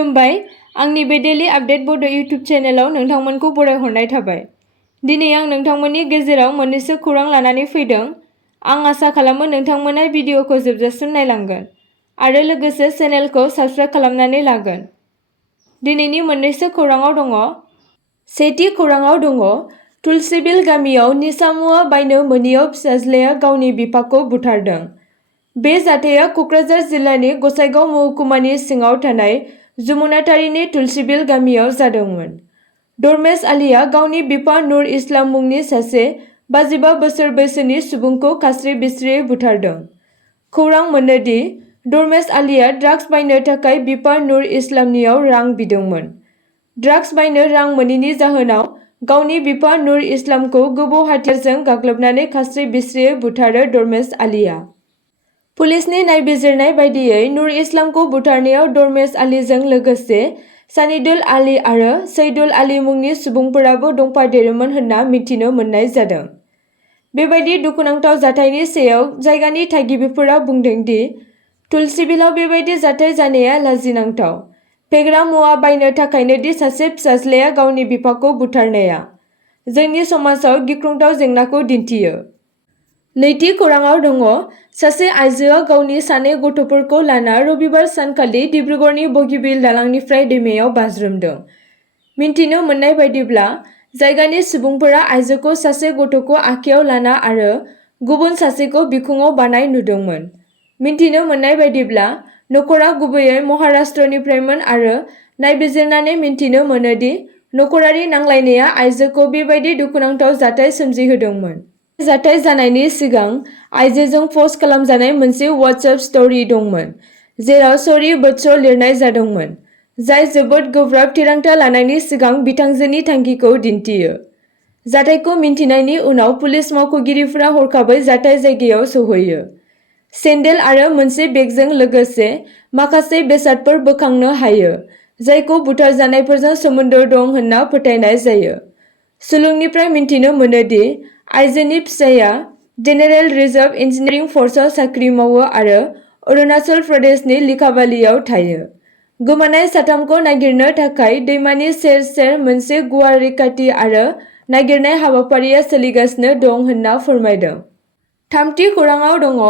खुलुमबाय आंनि बे डेली आपडेट बड' इउटुब चेनेलाव नोंथांमोनखौ बरायहरनाय थाबाय। दिनै आं नोंथांमोननि गेजेराव मोननैसो खौरां लानानै फैदों। आं आसा खालामो नोंथांमोना भिडिअखौ जोबजासिम नायलांगोन आरो लोगोसे चेनेलखौ साबस्क्राइब खालामनानै लागोन। दिनैनि मोननैसो खौराङाव दङ। सेथि खौराङाव दङ तुलसीबिल गामियाव निसा मुवा बायनो मोनैयाव फिसाज्लाया गावनि बिफाखौ बुथारदों। बे जाथाया क'क्राझार जिल्लानि गसाइगाव महकुमानि सिङाव थानाय जमुनाटारिनि तुलसीबिल गामियाव जादोंमोन। दरमेश आलीआ गावनि बिफा नुर इस्लाम मुंनि सासे 55 बोसोर बैसोनि सुबुंखौ खास्रि बिस्रियै बुथारदों। खौरां मोनो दि दरमेश आलीआ ड्राग्स बायनो थाखाय बिफा नुर इस्लामनियाव रां बिदोंमोन। ड्राग्स बायनो रां मोनैनि जाहोनाव गावनि बिफा नुर इस्लामखौ गोबौ हाथियारजों गाग्लोबनानै खास्रि बिस्रियै बुथारो दरमेश आलीआ। पुलिसनि नायबिजिरनाय बायदियै नुर इस्लामखौ बुथारनायाव दरमेश आलीजों लोगोसे सानिदुल आली आरो सैदुल आली मुंनि सुबुंफोराबो दंफादेरोमोन होनना मिथिनो मोननाय जादों। बेबायदि दुखुनांथाव जाथायनि सायाव जायगानि थागिबिफोरा बुंदों दि तुलसीबिलाव बेबायदि जाथाय जानाया लाजिनांथाव। फेग्रा मुवा बायनो थाखायनो दि सासे फिसाज्लाया गावनि बिफाखौ बुथारनाया जोंनि समाजाव गिख्रंथाव जेंनाखौ दिन्थियो। नैथि खौराङाव दङ सासे आइजोआ गावनि सानै गथ'फोरखौ लाना रबिबार सानखालि डिब्रुगड़नि बगिबिल दालांनिफ्राय दैमायाव बाज्रुमदों। मिन्थिनो मोननाय बायदिब्ला जायगानि सुबुंफोरा आइजोखौ सासे गथ'खौ आखायाव लाना आरो गुबुन सासेखौ बिखुङाव बानाय नुदोंमोन। मिन्थिनो मोननाय बायदिब्ला नखरा गुबैयै महाराष्ट्रनिफ्रायमोन आरो नायबिजिरनानै मिन्थिनो मोनो दि नखरारि नांलायनाया आइजोखौ बेबायदि दुखुनांथाव जाथाय सोमजिहोदोंमोन। जाथाय जानायनि सिगां आइजोजों पस्ट खालामजानाय मोनसे वाट्सएप स्ट'री दंमोन, जेराव सरि बत्स लिरनाय जादोंमोन, जाय जोबोद गोब्राब थिरांथा लानायनि सिगां बिथांजोनि थांखिखौ दिन्थियो। जाथायखौ मिन्थिनायनि उनाव पुलिस मावख'गिरिफोरा हरखाबै जाथाय जायगायाव सौहैयो। सेन्देल आरो मोनसे बेगजों लोगोसे माखासे बेसादफोर बोखांनो हायो, जायखौ बुथारजानायफोरजों सोमोन्दो दं होनना फोथायनाय जायो। सुलुंनिफ्राय मिन्थिनो मोनो दि आइजोनि फिसायआ जेनेरेल रिजार्भ इन्जिनियारिं फर्सआव साख्रि मावो आरो अरुणाचल प्रदेशनि लिकाबालियाव थायो। गोमानाय साथामखौ नागिरनो थाखाय दैमानि सेर सेर मोनसे गुवार रैखाथि आरो नागिरनाय हाबाफारिया सोलिगासिनो दं होनना फोरमायदों। थामथि खौराङाव दङ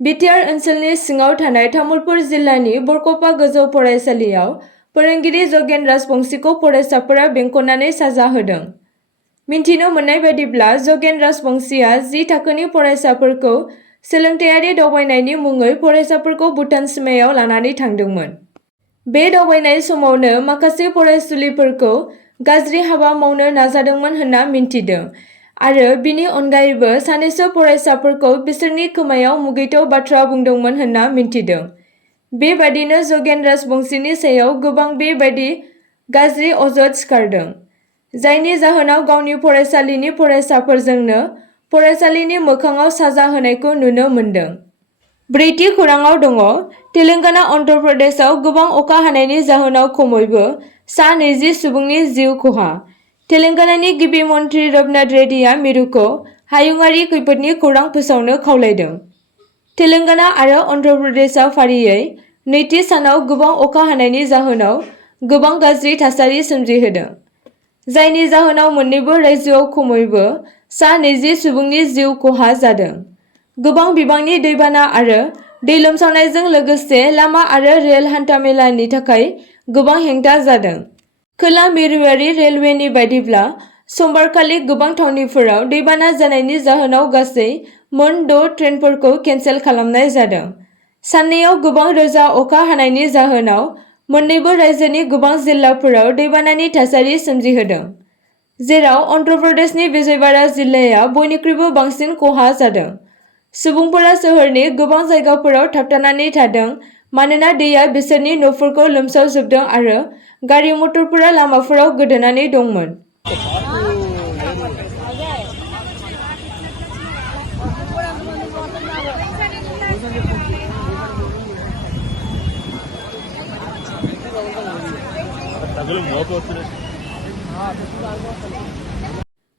बिटिआर ओनसोलनि सिङाव थानाय तामुलपुर जिल्लानि बरक'पा गोजौ फरायसालियाव फोरोंगिरि जगेन राजबंशीखौ फरायसाफोरा बेंखननानै साजा होदों। मिन्थिनो मोननाय बायदिब्ला जगेन राजबंशीआ 10 थाखोनि फरायसाफोरखौ सोलोंथायारि दावबायनायनि मुङै फरायसाफोरखौ भुटान सिमायाव लानानै थांदोंमोन। बे दावबायनाय समावनो माखासे फरायसुलिफोरखौ गाज्रि हाबा मावनो नाजादोंमोन होनना मिन्थिदों आरो बिनि अनगायैबो सानैसो फरायसाफोरखौ बिसोरनि खोमायाव मुगैथाव बाथ्रा बुंदोंमोन होनना मिन्थिदों। बेबादिनो जगेन राजबंशीनि सायाव गोबां बेबादि गाज्रि अजद सिखारदों, जायनि जाहोनाव गावनि फरायसालिनि फरायसाफोरजोंनो फरायसालिनि मोखाङाव साजा होनायखौ नुनो मोन्दों। ब्रैथि खौराङाव दङ तेलेंगाना अन्ध्र प्रदेशआव गोबां अखा हानायनि जाहोनाव खमैबो सा 20 सुबुंनि जिउ खहा। तेलेंगानानि गिबि मन्थ्रि रघुनाथ रेड्डीआ मिरुखौ हायुंआरि खैफोदनि खौरां फोसावनो खावलायदों। तेलेंगाना आरो अन्ध्र प्रदेशआ फारियै नैथि सानाव गोबां अखा हानायनि जाहोनाव गोबां गाज्रि थासारि सोमजिहोदों, जायनि जाहोनाव मोन्नैबो रायजोआव खमैबो सा 20 सुबुंनि जिउ खहा जादों। गोबां बिबांनि दैबाना आरो दै लोमसावनायजों लोगोसे लामा आरो रेल हान्थामेलानि थाखाय गोबां हेंथा जादों। खोला मिरुआरि रेलवेनि बायदिब्ला समबारखालि गोबां थावनिफोराव दैबाना जानायनि जाहोनाव गासै मोन 6 ट्रेनफोरखौ केन्सेल खालामनाय जादों। साननैआव गोबां रोजा अखा हानायनि जाहोनाव मोन्नैबो रायजोनि गोबां जिल्लाफोराव दैबानानि थासारि सोमजिहोदों, जेराव अन्ध्र प्रदेशनि विजयवाड़ा जिल्लाया बयनिख्रुइबो बांसिन खहा जादों। सुबुंफोरा सोहोरनि गोबां जायगाफोराव थाबथानानै थादों मानोना दैया बिसोरनि न'फोरखौ लोमसावजोबदों आरो गारि मटरफोरा लामाफोराव गोदोनानै दंमोन।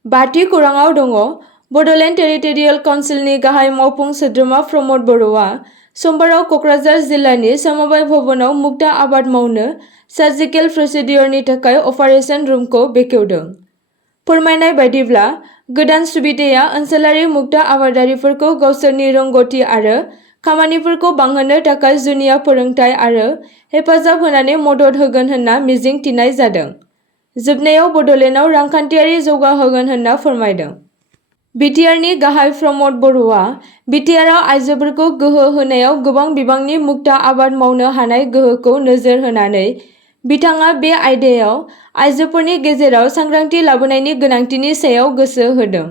बाथि खौराङाव दङ बड'लेण्ड टेरिटरियेल काउन्सिलनि गाहाय मावफुं सोद्रोमा प्रमद बर'आ समबाराव क'क्राझार जिल्लानि समबाय भवनाव मुक्ता आबाद मावनो सार्जिकेल प्रसिडियरनि थाखाय अपारेशन रुमखौ बेखेवदों। फोरमायनाय बायदिब्ला गोदान सुबिदाया ओनसोलारि मुक्ता आबादारिफोरखौ गावसोरनि रोंग'थि आरो खामानिफोरखौ बांहोनो थाखाय जुनिया फोरोंथाय आरो हेफाजाब होनानै मदद होगोन होनना मिजिं थिनाय जादों। जोबनायाव बड'लेण्डआव रांखान्थियारि जौगाहोगोन होनना फोरमायदों। बिटिआरनि गाहाय प्रमद बर'आ बिटिआरआव आइजोफोरखौ गोहो होनायाव गोबां बिबांनि मुक्ता आबाद मावनो हानाय गोहोखौ नोजोर होनानै बिथाङा बे आयदायाव आइजोफोरनि गेजेराव सांग्रांथि लाबोनायनि गोनांथिनि सायाव गोसो होदों।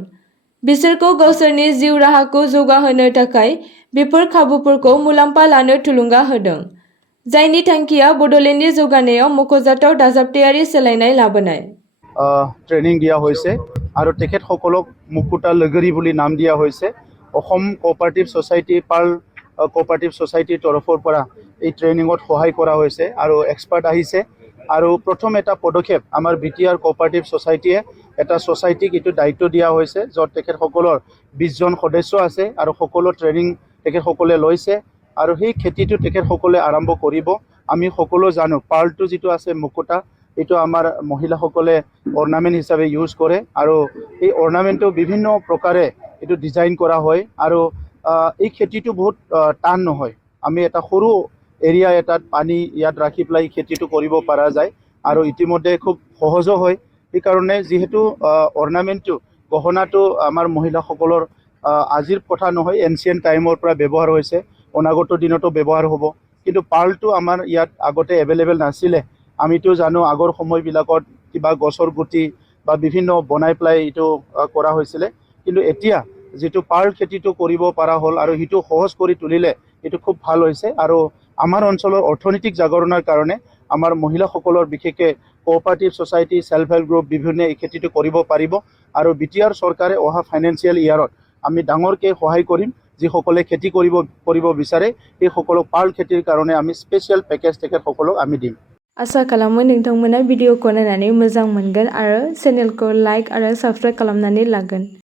बिसोरखौ गावसोरनि जिउ राहाखौ जौगाहोनो थाखाय बेफोर खाबुफोरखौ मुलाम्फा लानो थुलुंगा होदों, जायनि थांखिया बड'लेण्डनि जौगानायाव मख'जाथाव दाजाबथायारि सोलायनाय लाबोनाय। ট্ৰেইনিং দিয়া হৈছে আৰু তেখেতসকলক মুকুতা লগৰী বুলি নাম দিয়া হৈছে। অসম কোঅপাৰেটিভ ছ'চাইটি পাৰ্ল কোঅপাৰেটিভ ছ'চাইটিৰ তৰফৰ পৰা এই ট্ৰেইনিঙত সহায় কৰা হৈছে আৰু এক্সপাৰ্ট আহিছে। আৰু প্ৰথম এটা পদক্ষেপ আমাৰ বিটিআৰ কোঅপাৰেটিভ ছ'চাইটিয়ে এটা ছ'চাইটিক এইটো দায়িত্ব দিয়া হৈছে, য'ত তেখেতসকলৰ 20 জন সদস্য আছে আৰু সকলো ট্ৰেইনিং তেখেতসকলে লৈছে আৰু সেই খেতিটো তেখেতসকলে আৰম্ভ কৰিব। আমি সকলো জানো পাৰ্লটো যিটো আছে মুকুতা, এইটো আমাৰ মহিলাসকলে অৰ্নামেণ্ট হিচাপে ইউজ কৰে আৰু এই অৰ্নামেণ্টটো বিভিন্ন প্ৰকাৰে এইটো ডিজাইন কৰা হয় আৰু এই খেতিটো বহুত টান নহয়। আমি এটা সৰু এৰিয়া এটাত পানী ইয়াত ৰাখি পেলাই খেতিটো কৰিব পৰা যায় আৰু ইতিমধ্যে খুব সহজো হয়। সেইকাৰণে যিহেতু অৰ্নামেণ্টটো গহনাটো আমাৰ মহিলাসকলৰ আজিৰ কথা নহয়, এনচিয়েণ্ট টাইমৰ পৰা ব্যৱহাৰ হৈছে, অনাগত দিনতো ব্যৱহাৰ হ'ব। কিন্তু পাৰ্লটো আমাৰ ইয়াত আগতে এভেইলেবল নাছিলে। আমিতো জানো আগৰ সময়বিলাকত কিবা গছৰ গুটি বা বিভিন্ন বনাই পেলাই এইটো কৰা হৈছিলে। কিন্তু এতিয়া যিটো পাৰ্ল খেতিটো কৰিব পৰা হ'ল আৰু সেইটো সহজ কৰি তুলিলে, এইটো খুব ভাল হৈছে। আৰু আমাৰ অঞ্চলৰ অৰ্থনৈতিক জাগৰণৰ কাৰণে আমাৰ মহিলাসকলৰ বিশেষকৈ cooperative society, self help group বিভিন্ন এই খেতিটো কৰিব পাৰিব। আৰু বিটিআৰ চৰকাৰে অহা ফাইনেন্সিয়েল ইয়াৰত আমি ডাঙৰকৈ সহায় কৰিম। যিসকলে খেতি কৰিব বিচাৰে সেইসকলক পাৰ্ল খেতিৰ কাৰণে আমি স্পেচিয়েল পেকেজ তেখেতসকলক আমি দিম। आसा खालामो नोंथांमोना भिडिअखौ नायनानै मोजां मोनगोन आरो चेनेलखौ लाइक आरो साबस्क्राइब खालामनानै लागोन।